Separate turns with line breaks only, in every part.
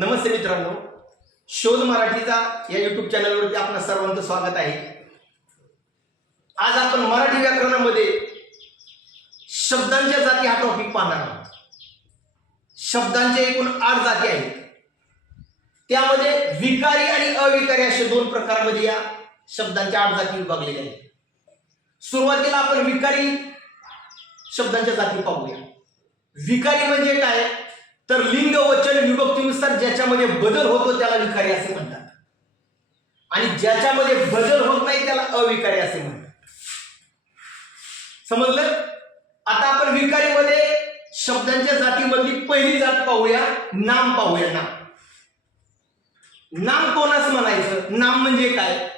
नमस्ते मित्रांनो. शोध मराठीचा या युट्यूब चॅनलवरती आपलं सर्वांचं स्वागत आहे. आज आपण मराठी व्याकरणामध्ये शब्दांच्या जाती हा टॉपिक पाहणार आहोत. शब्दांच्या एकूण आठ जाती आहेत. त्यामध्ये विकारी आणि अविकारी असे दोन प्रकारामध्ये या शब्दांच्या आठ जाती विभागलेल्या आहेत. सुरुवातीला आपण विकारी शब्दांच्या जाती पाहूया. विकारी म्हणजे काय? तर लिंग वचन विभक्तीनुसार ज्याच्यामध्ये बदल होतो त्याला विकारी असे म्हणतात. आणि ज्याच्यामध्ये बदल होत नाही त्याला अविकारी असे म्हणतात. समजलं? आता आपण विकारीमध्ये शब्दांच्या जातीमधली पहिली जात पाहूया. नाम पाहूया नाम. नाम कोणास म्हणायचं? नाम म्हणजे काय?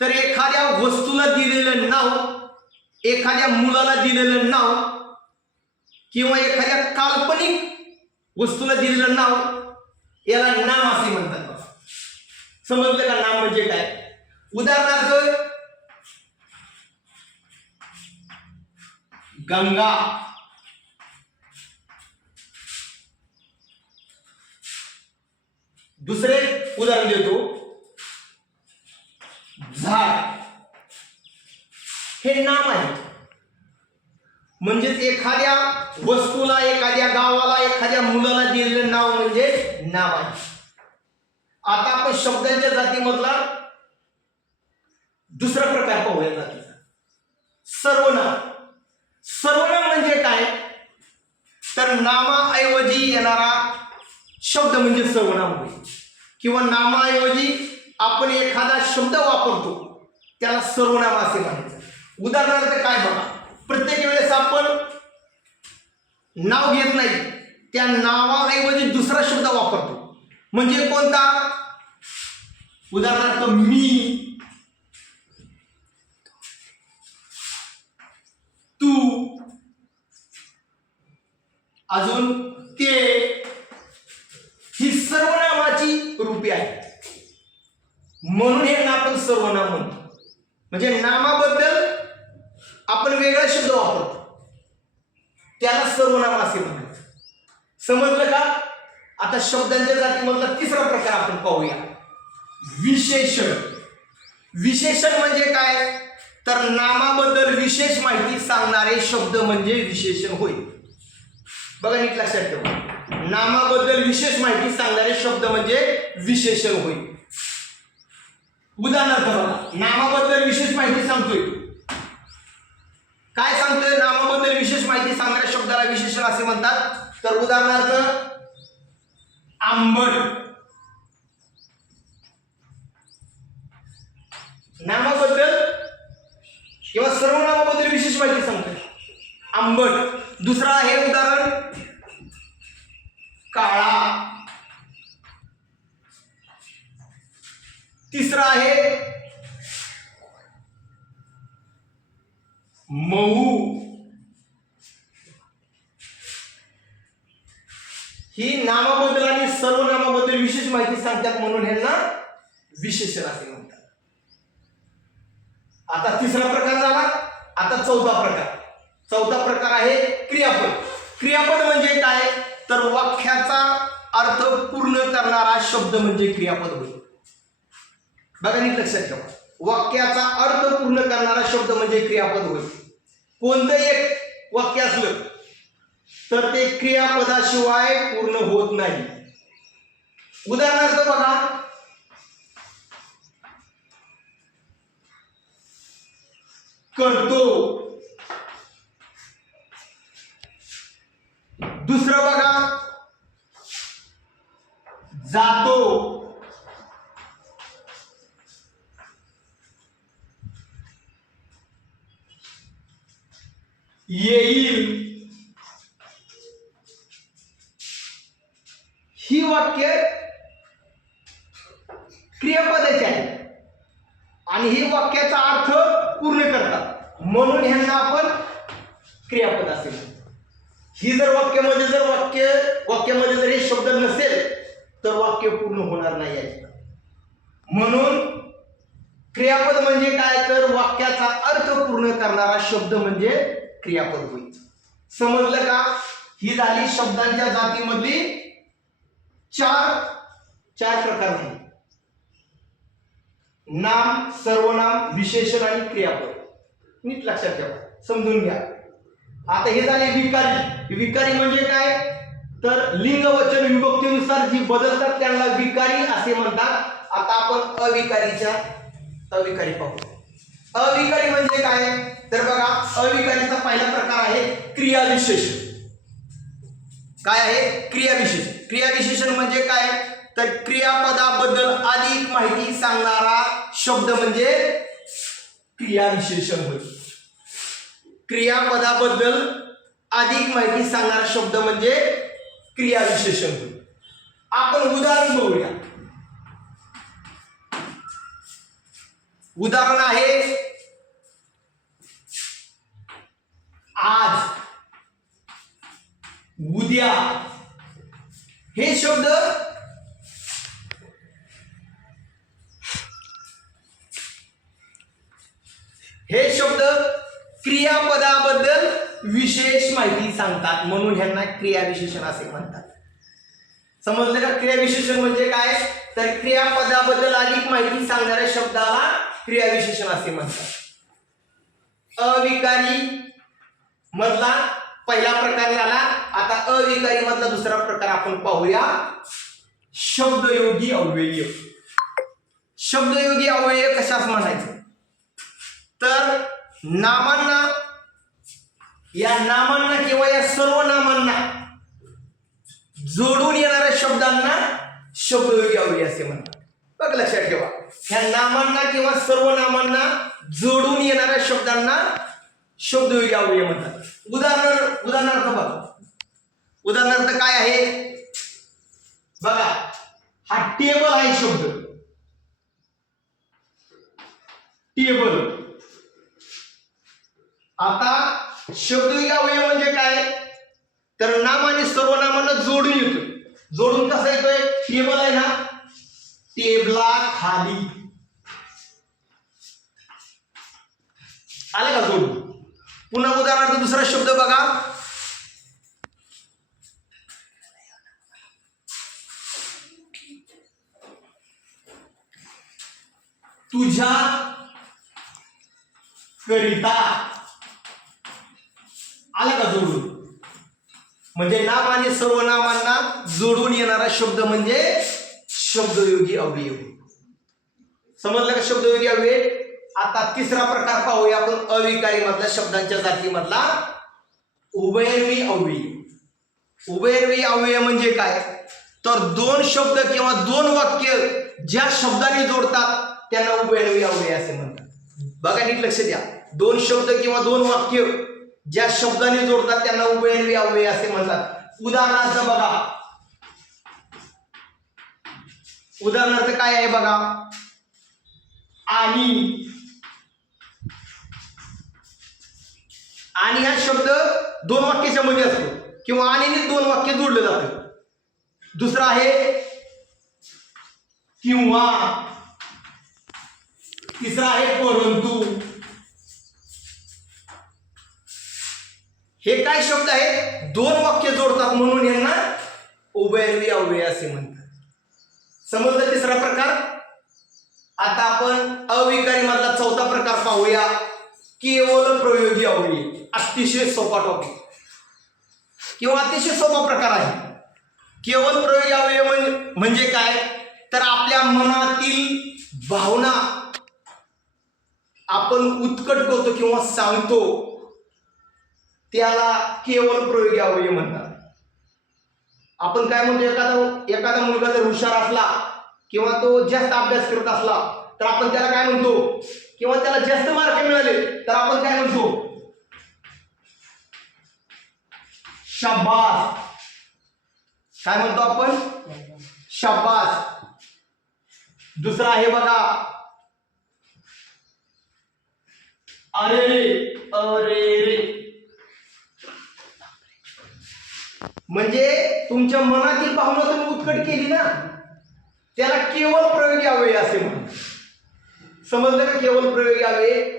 तर एखाद्या वस्तूला दिलेलं नाव एखाद्या मुलाला दिलेलं नाव किंवा एखाद्या काल्पनिक वस्तूला दिलेलं नाव याला नाम असे म्हणतात समजलं का नाम म्हणजे काय? उदाहरणार्थ गंगा. दुसरे उदाहरण देतो. झाड. हे नाम आहे. म्हणजेच एखाद्या वस्तूला एखाद्या गावाला एखाद्या मुलाला दिलेलं नाव म्हणजे नाव आहे आता आपण शब्दांच्या जातीमधला दुसरा प्रकार पाहूया जातीचा. सर्वनाम. सर्वनाम म्हणजे काय? तर नामाऐवजी येणारा शब्द म्हणजे सर्वनाम होय. किंवा नामाऐवजी आपण एखादा शब्द वापरतो त्याला सर्वनाम असे म्हणायचं. उदाहरणार्थ काय बघा? प्रत्येक वेळेस आपण नाव घेत नाही. त्या नावाऐवजी दुसरा शब्द वापरतो. म्हणजे कोणता? उदाहरणार्थ मी. तू. अजून ते. ही सर्वनामाची रूपे आहेत. म्हणून हे आपण सर्वनाम म्हणतो. म्हणजे नामाबद्दल आपण वेगळा शब्द वापरतो. त्याला सर्वनाम असे म्हणायचं. समजलं का? आता शब्दांच्या जातीमधला तिसरा प्रकार आपण पाहूया. विशेषण. विशेषण म्हणजे काय? तर नामाबद्दल विशेष माहिती सांगणारे शब्द म्हणजे विशेषण होय. बघा नीट लक्षात ठेवा. नामाबद्दल विशेष माहिती सांगणारे शब्द म्हणजे विशेषण होय. उदाहरणार्थ नामाबद्दल विशेष माहिती सांगतोय. काय सांगतोय? नामाबद्दल विशेष माहिती सांगणाऱ्या शब्दाला विशेषण असे म्हणतात. तर उदाहरणार्थ आंबट नामाबद्दल किंवा सर्वनामाबद्दल विशेष माहिती सांगतोय आंबट दुसरा आहे उदाहरण काळा तिसरा आहे मऊ. ही नामाबद्दल आणि सर्व नामाबद्दल विशेष माहिती सांगतात म्हणून ह्यांना विशेषण असे म्हणतात. आता तिसरा प्रकार झाला. आता चौथा प्रकार. चौथा प्रकार आहे क्रियापद. क्रियापद म्हणजे काय? तर वाक्याचा अर्थ पूर्ण करणारा शब्द म्हणजे क्रियापद होईल बघा नीट लक्षात ठेवा. वाक्याचा अर्थ पूर्ण करणारा शब्द म्हणजे क्रियापद होईल कोणतं एक वाक्य असलं तर ते क्रियापदाशिवाय पूर्ण होत नाही. उदाहरणार्थ बघा करतो. येईल. ही वाक्य क्रियापदाची आहे. आणि ही वाक्याचा अर्थ पूर्ण करतात. म्हणून ह्यांना आपण क्रियापद असेल ही जर वाक्यामध्ये जर वाक्य वाक्यामध्ये जर हे शब्द नसेल तर वाक्य पूर्ण होणार नाही आहे म्हणून क्रियापद म्हणजे काय? तर वाक्याचा अर्थ पूर्ण करणारा शब्द म्हणजे क्रियापद होईल. समजलं का? ही झाली शब्दांच्या जातीमधली चार चार प्रकार झाले नाम सर्वनाम विशेषण आणि क्रियापद. नीट लक्षात ठेवा. समजून घ्या. आता हे झाले विकारी. विकारी म्हणजे काय? तर लिंग वचन विभक्तीनुसार जी बदलतात त्यांना विकारी असे म्हणतात. आता आपण अविकारीच्या अविकारी पाहू. अविकारी म्हणजे काय? तर बघा अविकारी पहिला प्रकार आहे क्रियाविशेषण काय आहे? क्रियाविशेष क्रियाविशेषण म्हणजे काय? तर क्रियापदाबद्दल अधिक माहिती सांगणारा शब्द म्हणजे क्रियाविशेषण होय. क्रियापदाबद्दल अधिक माहिती सांगणारा शब्द म्हणजे क्रियाविशेषण होय. आपण उदाहरण बघूया. उदाहरण आहे आज उद्या हे शब्द हे शब्द क्रियापदाबद्दल विशेष माहिती सांगतात. म्हणून ह्यांना क्रियाविशेषण असे म्हणतात. समजलं का? क्रियाविशेषण म्हणजे काय? तर क्रियापदाबद्दल अधिक माहिती सांगणाऱ्या शब्दाला क्रियाविशेषण असे म्हणतात. अविकारी मधला पहिला प्रकार झाला. आता अविकारी मधला दुसरा प्रकार आपण पाहूया. शब्दयोगी अव्यय. शब्दयोगी अव्यय कशास म्हणायचं? तर नामांना या नामांना किंवा या सर्व नामांना जोडून येणाऱ्या शब्दांना शब्दयोगी अव्यय असे म्हणतात. बघ लक्षात ठेवा. ह्या नामांना किंवा सर्व नामांना जोडून येणाऱ्या शब्दांना शब्दयोगी अव्यय म्हणतात. उदाहरण उदाहरणार्थ बघा. उदाहरणार्थ काय आहे? बघा. हा टेबल आहे शब्द. टेबल आता शब्दयोगी अवयव म्हणजे काय? तर नाम आणि सर्वनामांना जोडून येतो. जोडून कसा येतोय? टेबल आहे ना? टेबला खाली. आलं का जोडून? पुन्हा उदाहरणार्थ दुसरा शब्द बघा. तुझ्या करिता आला का जोडून? म्हणजे नाम आणि सर्वनामांना जोडून येणारा शब्द म्हणजे शब्दयोगी अवयव. समजलं का शब्दयोगी अवयव? आता तिसरा प्रकार पाहूया आपण अविकारी मधला शब्दांच्या जातीमधला उभयर्वी अव्यय. उभयर्वी अव्यय म्हणजे काय? तर दोन शब्द किंवा दोन वाक्य ज्या शब्दाने जोडतात त्यांना उभयर्वी अव्यय असे म्हणतात. बघा नीट लक्ष द्या. दोन शब्द किंवा दोन वाक्य ज्या शब्दाने जोडतात त्यांना उभयर्वी अव्यय असे म्हणतात. उदाहरणार्थ बघा. उदाहरणार्थ काय आहे बघा? आणि. आणि हा शब्द दोन वाक्याच्या मध्ये असतो. किंवा आणि दोन वाक्य जोडलं जातं. दुसरं आहे किंवा. तिसरा आहे परंतु. हे काय शब्द आहेत? दोन वाक्य जोडतात म्हणून यांना उभयर्वी अव्यय असे म्हणतात. समजलं तिसरा प्रकार? आता आपण अविकारी मधला चौथा प्रकार पाहूया. केवल प्रयोगी अव्यय. अतिशय सोपा टॉपिक किंवा अतिशय सोपा प्रकार आहे. केवळ प्रयोग अवयव म्हण- म्हणजे काय? तर आपल्या मनातील भावना आपण उत्कट करतो किंवा सांगतो त्याला केवळ प्रयोग यावय म्हणतात. आपण काय म्हणतो एखादा एखादा मुलगा जर हुशार असला किंवा तो जास्त अभ्यास करत असला तर आपण त्याला काय म्हणतो? किंवा त्याला जास्त मार्क मिळाले तर आपण काय म्हणतो? शाबास. काय म्हणतो आपण? शाबास. दुसरा आहे बघा. अरे रे अरे रे. म्हणजे तुमच्या मनातील भावना तुम्ही उत्कट केली ना त्याला केवळ प्रयोग यावे असे म्हणतात. समजलं का केवळ प्रयोग यावे?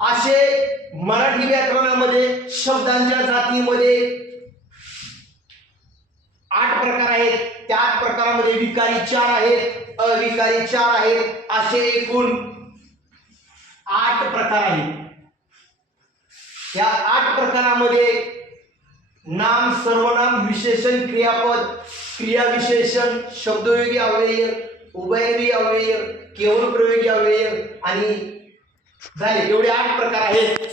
असे मराठी व्याकरणामध्ये शब्दांच्या जातीमध्ये आठ प्रकार आहेत. त्या आठ प्रकारामध्ये विकारी चार आहेत. अविकारी चार आहेत. असे एकूण आठ प्रकार आहेत. या आठ प्रकारामध्ये नाम सर्वनाम विशेषण क्रियापद क्रियाविशेषण शब्दयोगी अव्यय उभययोगी अव्यय केवळ प्रयोगी अव्यय आणि झाले. एवढे आठ प्रकार आहेत.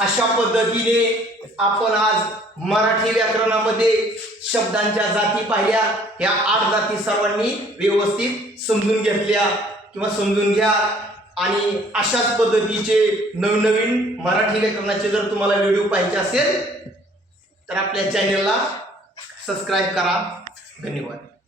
अशा पद्धतीने आपण आज मराठी व्याकरणामध्ये शब्दांच्या जाती पाहिल्या. या आठ जाती सर्वांनी व्यवस्थित समजून घेतल्या किंवा समजून घ्या. आणि अशाच पद्धतीचे नवीन नवीन मराठी व्याकरणाचे जर तुम्हाला व्हिडिओ पाहिजे असेल तर आपल्या चॅनेलला सबस्क्राईब करा. धन्यवाद.